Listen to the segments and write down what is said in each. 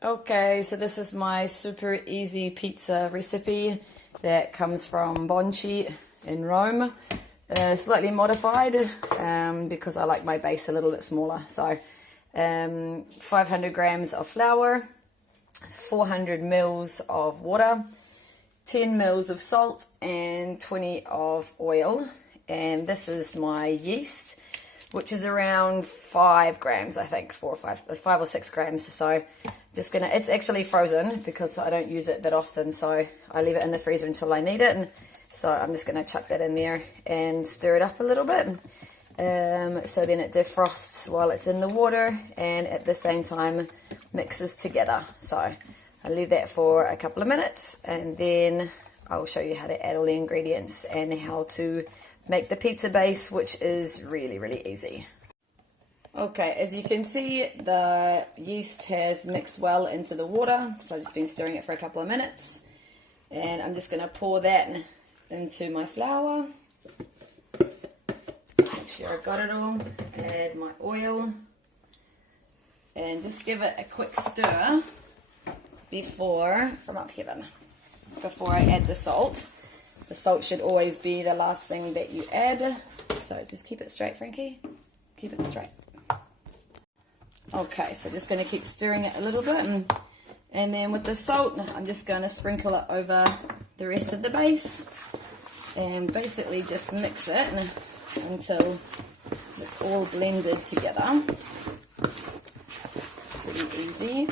Okay, so this is my super easy pizza recipe that comes from Bonci in Rome. Slightly modified because I like my base a little bit smaller. So 500 grams of flour, 400 mils of water, 10 mils of salt, and 20 of oil. And this is my yeast, which is around 5 grams, I think, 5 or 6 grams. So just gonna, it's actually frozen because I don't use it that often, so I leave it in the freezer until I need it. And so I'm just gonna chuck that in there and stir it up a little bit. So then it defrosts while it's in the water and at the same time mixes together. So I leave that for a couple of minutes and then I'll show you how to add all the ingredients and how to make the pizza base, which is really, really easy. Okay, as you can see, the yeast has mixed well into the water, so I've just been stirring it for a couple of minutes. And I'm just going to pour that into my flour. Make sure I've got it all. Add my oil. And just give it a quick stir before, from up here then, before I add the salt. The salt should always be the last thing that you add. So just keep it straight, Frankie. Keep it straight. Okay, so just going to keep stirring it a little bit. And then with the salt, I'm just going to sprinkle it over the rest of the base. And basically just mix it until it's all blended together. Pretty easy.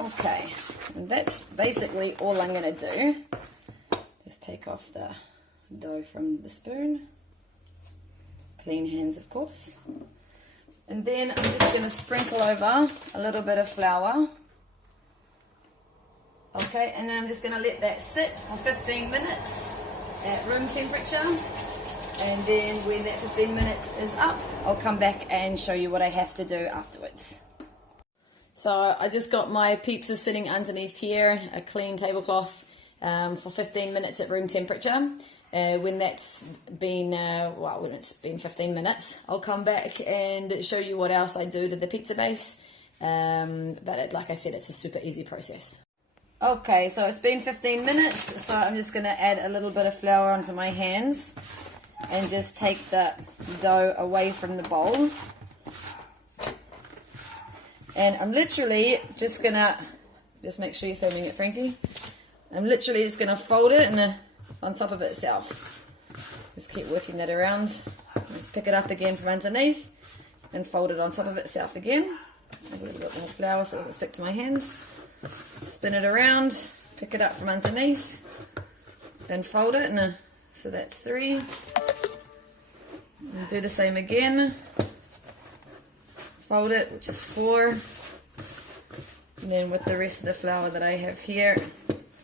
Okay, and that's basically all I'm going to do. Just take off the dough from the spoon. Clean hands, of course. And then I'm just going to sprinkle over a little bit of flour. Okay, and then I'm just going to let that sit for 15 minutes at room temperature. And then when that 15 minutes is up, I'll come back and show you what I have to do afterwards. So I just got my pizza sitting underneath here, a clean tablecloth, for 15 minutes at room temperature. When that's been, when it's been 15 minutes, I'll come back and show you what else I do to the pizza base. Like I said, it's a super easy process. Okay, so it's been 15 minutes, so I'm just going to add a little bit of flour onto my hands and just take the dough away from the bowl. And I'm literally just going to, just make sure you're filming it, Frankie. I'm literally just going to fold it on top of itself. Just keep working that around. Pick it up again from underneath and fold it on top of itself again. Add a little bit more flour so it doesn't stick to my hands. Spin it around, pick it up from underneath, then fold it. So that's 3. And do the same again. Fold it, which is 4. And then with the rest of the flour that I have here,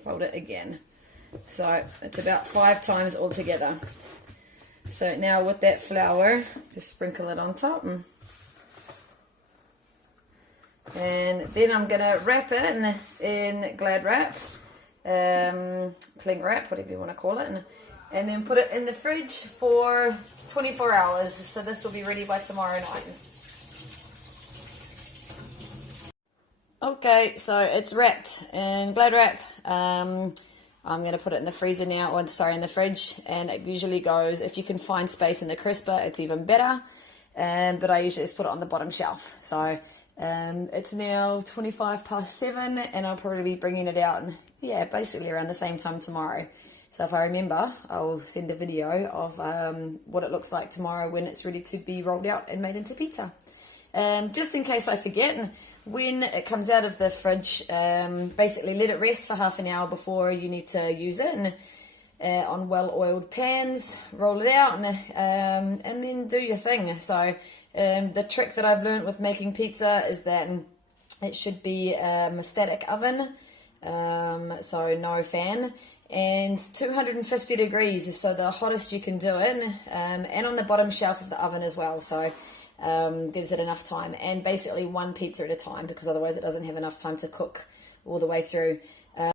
fold it again. So it's about 5 times altogether. So now with that flour, just sprinkle it on top. And then I'm going to wrap it in Glad wrap, cling wrap, whatever you want to call it. And then put it in the fridge for 24 hours. So this will be ready by tomorrow night. Okay, so it's wrapped in Glad wrap. I'm going to put it in the freezer now, or sorry, in the fridge, and it usually goes, if you can find space in the crisper, it's even better, but I usually just put it on the bottom shelf. So it's now 7:25, and I'll probably be bringing it out, basically around the same time tomorrow. So if I remember, I'll send a video of what it looks like tomorrow when it's ready to be rolled out and made into pizza. Just in case I forget, when it comes out of the fridge, basically let it rest for half an hour before you need to use it. And on well-oiled pans, roll it out, and then do your thing. So the trick that I've learned with making pizza is that it should be a static oven, so no fan, and 250 degrees, so the hottest you can do it, and on the bottom shelf of the oven as well. So gives it enough time, and basically 1 pizza at a time, because otherwise it doesn't have enough time to cook all the way through.